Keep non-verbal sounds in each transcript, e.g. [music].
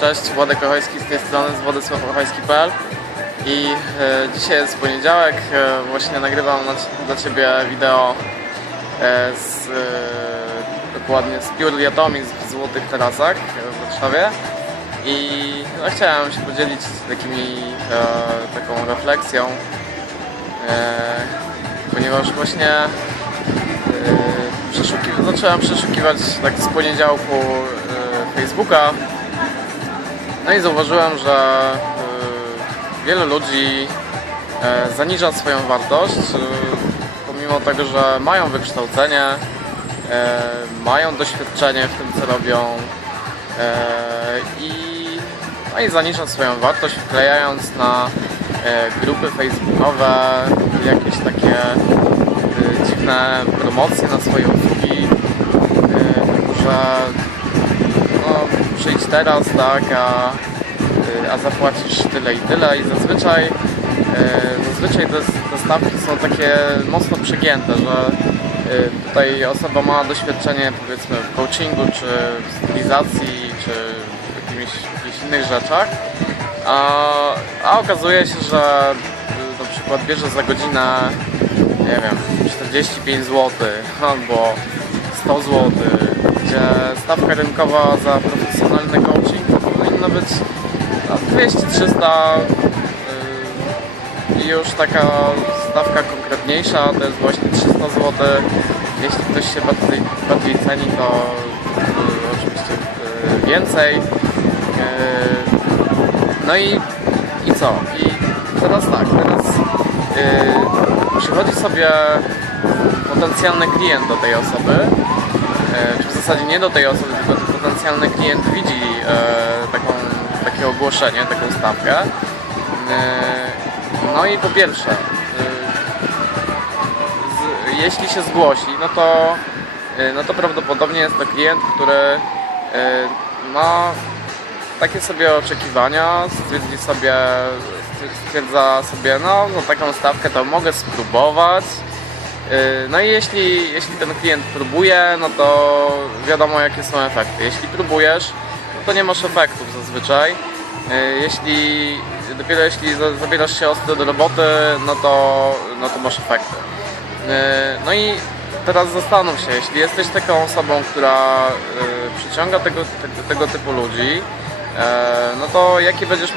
Cześć, Władek Ochojski z tej strony, z władysławochojski.pl i e, dzisiaj jest poniedziałek, e, właśnie nagrywam dla, dla Ciebie wideo e, z, e, dokładnie z w Złotych Tarasach w Warszawie. I no, chciałem się podzielić takimi, e, taką refleksją, e, ponieważ właśnie e, przeszuki- zacząłem przeszukiwać tak z poniedziałku e, Facebooka no i zauważyłem, że y, wielu ludzi e, zaniża swoją wartość, y, pomimo tego, że mają wykształcenie, e, mają doświadczenie w tym, co robią e, i, no i zaniża swoją wartość, wklejając na grupy facebookowe jakieś takie y, dziwne promocje na swoje teraz, tak, a, y, a zapłacisz tyle i tyle i zazwyczaj, y, zazwyczaj te, te stawki są takie mocno przegięte, że y, tutaj osoba ma doświadczenie powiedzmy w coachingu, czy w stylizacji, czy w jakimiś, jakichś innych rzeczach, a, a okazuje się, że na przykład bierze za godzinę, nie wiem, 45 zł albo 100 zł, gdzie stawka rynkowa za profesjonalny coaching powinna być no, 200-300 yy, i już taka stawka konkretniejsza to jest właśnie 300 zł. Jeśli ktoś się bardziej, bardziej ceni, to yy, oczywiście yy, więcej. No i, i co? I teraz tak, teraz przychodzi sobie potencjalny klient do tej osoby, czy w zasadzie nie do tej osoby, tylko ten potencjalny klient widzi e, taką, takie ogłoszenie, taką stawkę. E, No i po pierwsze, e, z, jeśli się zgłosi, no to, e, no to prawdopodobnie jest to klient, który e, ma takie sobie oczekiwania, stwierdzi sobie, stwierdza sobie, no, no taką stawkę to mogę spróbować. Yy, No i jeśli, jeśli ten klient próbuje, no to wiadomo jakie są efekty. Jeśli próbujesz, to nie masz efektów zazwyczaj. Yy, Jeśli dopiero jeśli za- zabierasz się ostro do roboty, no to, no to masz efekty. Yy, No i teraz zastanów się, jeśli jesteś taką osobą, która przyciąga tego, tego, typu ludzi, no to jakie będziesz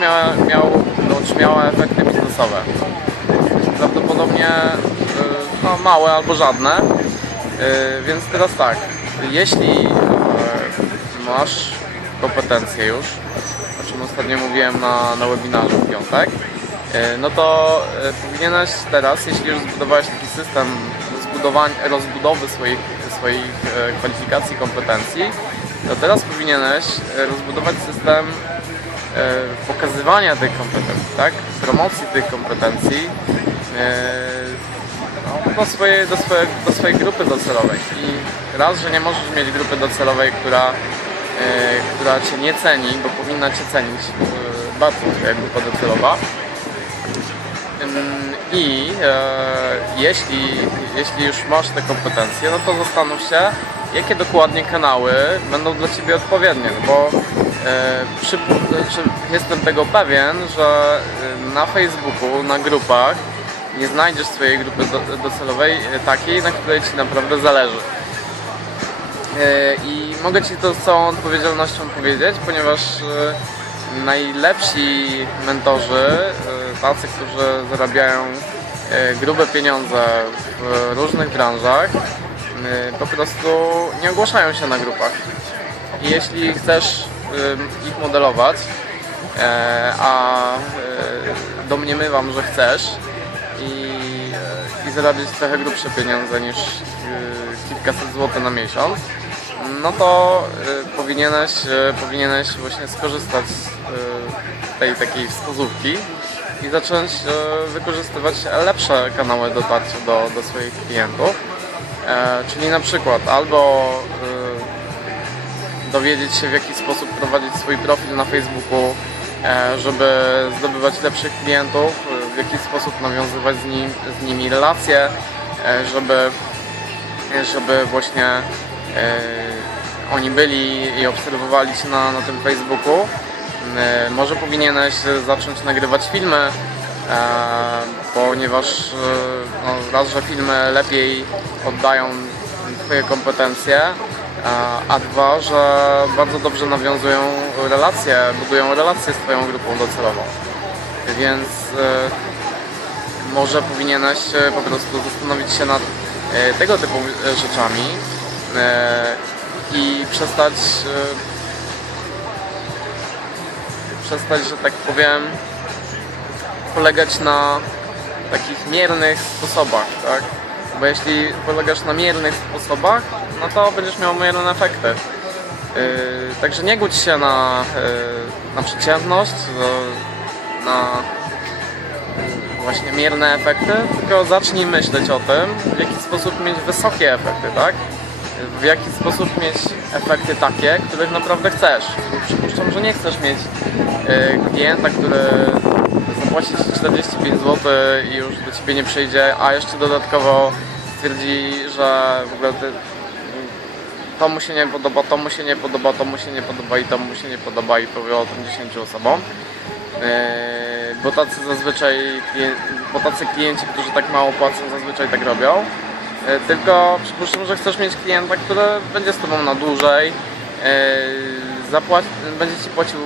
miał bądź miała efekty biznesowe? prawdopodobnie no, małe albo żadne. Y, Więc teraz tak, jeśli y, masz kompetencje już, o czym ostatnio mówiłem na, na webinarze w piątek, y, no to y, powinieneś teraz, jeśli już zbudowałeś taki system rozbudowy swoich, swoich y, kwalifikacji, kompetencji, to teraz powinieneś rozbudować system e, pokazywania tych kompetencji, tak? Promocji tych kompetencji e, do, swojej, do, swojej, do swojej grupy docelowej. I raz, że nie możesz mieć grupy docelowej, która, e, która Cię nie ceni, bo powinna Cię cenić e, bardzo Twoja grupa docelowa. I e, jeśli, jeśli już masz te kompetencje, no to zastanów się, jakie dokładnie kanały będą dla Ciebie odpowiednie, no bo e, przy, znaczy, jestem tego pewien, że e, na Facebooku, na grupach nie znajdziesz swojej grupy do, docelowej e, takiej, na której Ci naprawdę zależy. E, I mogę Ci to z całą odpowiedzialnością powiedzieć, ponieważ e, najlepsi mentorzy, tacy, którzy zarabiają grube pieniądze w różnych branżach, po prostu nie ogłaszają się na grupach. I jeśli chcesz ich modelować, a domniemywam, że chcesz i zarabiać trochę grubsze pieniądze niż e, kilkaset złotych na miesiąc, no to y, powinieneś, y, powinieneś właśnie skorzystać z y, tej takiej wskazówki i zacząć y, wykorzystywać lepsze kanały dotarcia do, do swoich klientów. E, czyli na przykład albo y, dowiedzieć się w jaki sposób prowadzić swój profil na Facebooku, e, żeby zdobywać lepszych klientów, y, w jaki sposób nawiązywać z, nim, z nimi relacje, e, żeby żeby właśnie e, oni byli i obserwowali Cię na, na tym Facebooku E, Może powinieneś zacząć nagrywać filmy, ponieważ no, raz, że filmy lepiej oddają Twoje kompetencje, a- dwa, że bardzo dobrze nawiązują relacje, budują relacje z Twoją grupą docelową. Więc może powinieneś e, po prostu zastanowić się nad e, tego typu e, rzeczami i przestać przestać, że tak powiem polegać na takich miernych sposobach, tak? Bo jeśli polegasz na miernych sposobach, no to będziesz miał mierne efekty. Yy, także nie gódź się na, yy, na przeciętność, na właśnie mierne efekty, tylko zacznij myśleć o tym, w jaki sposób mieć wysokie efekty, tak? W jaki sposób mieć efekty takie, których naprawdę chcesz. Przypuszczam, że nie chcesz mieć yy, klienta, który zapłaci ci 45 zł i już do ciebie nie przyjdzie, a jeszcze dodatkowo stwierdzi, że w ogóle to mu się nie podoba, to mu się nie podoba, to mu się nie podoba i to mu się nie podoba i powie o tym 10 osobom. Bo tacy zazwyczaj, bo tacy klienci, którzy tak mało płacą, zazwyczaj tak robią. Yy, Tylko przypuszczam, że chcesz mieć klienta, który będzie z Tobą na dłużej, zapłaci, będzie Ci płacił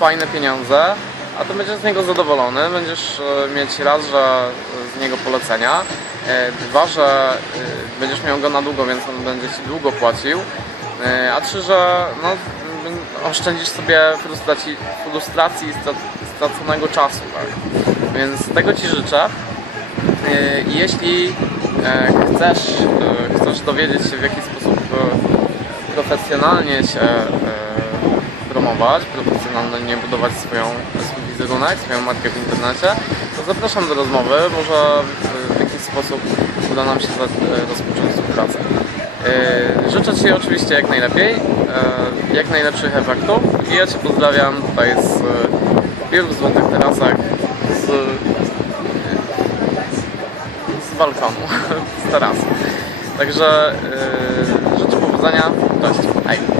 fajne pieniądze, a Ty będziesz z niego zadowolony, będziesz e, mieć raz, że z niego polecenia, e, dwa, że e, będziesz miał go na długo, więc on będzie Ci długo płacił, e, a trzy, że no, oszczędzisz sobie frustracji, frustracji straconego czasu. Tak? Więc tego Ci życzę. E, jeśli e, chcesz, e, chcesz dowiedzieć się w jaki sposób profesjonalnie się promować, profesjonalnie budować swoją, swój wizerunek, swoją markę w internecie, to zapraszam do rozmowy, może w, jakiś sposób uda nam się rozpocząć współpracę. Życzę Ci oczywiście jak najlepiej, jak najlepszych efektów i ja Cię pozdrawiam tutaj z wielu złotych terasach, z z balkonu, [laughs] z tarasu. Także yy, życzę powodzenia. Cześć. Hej.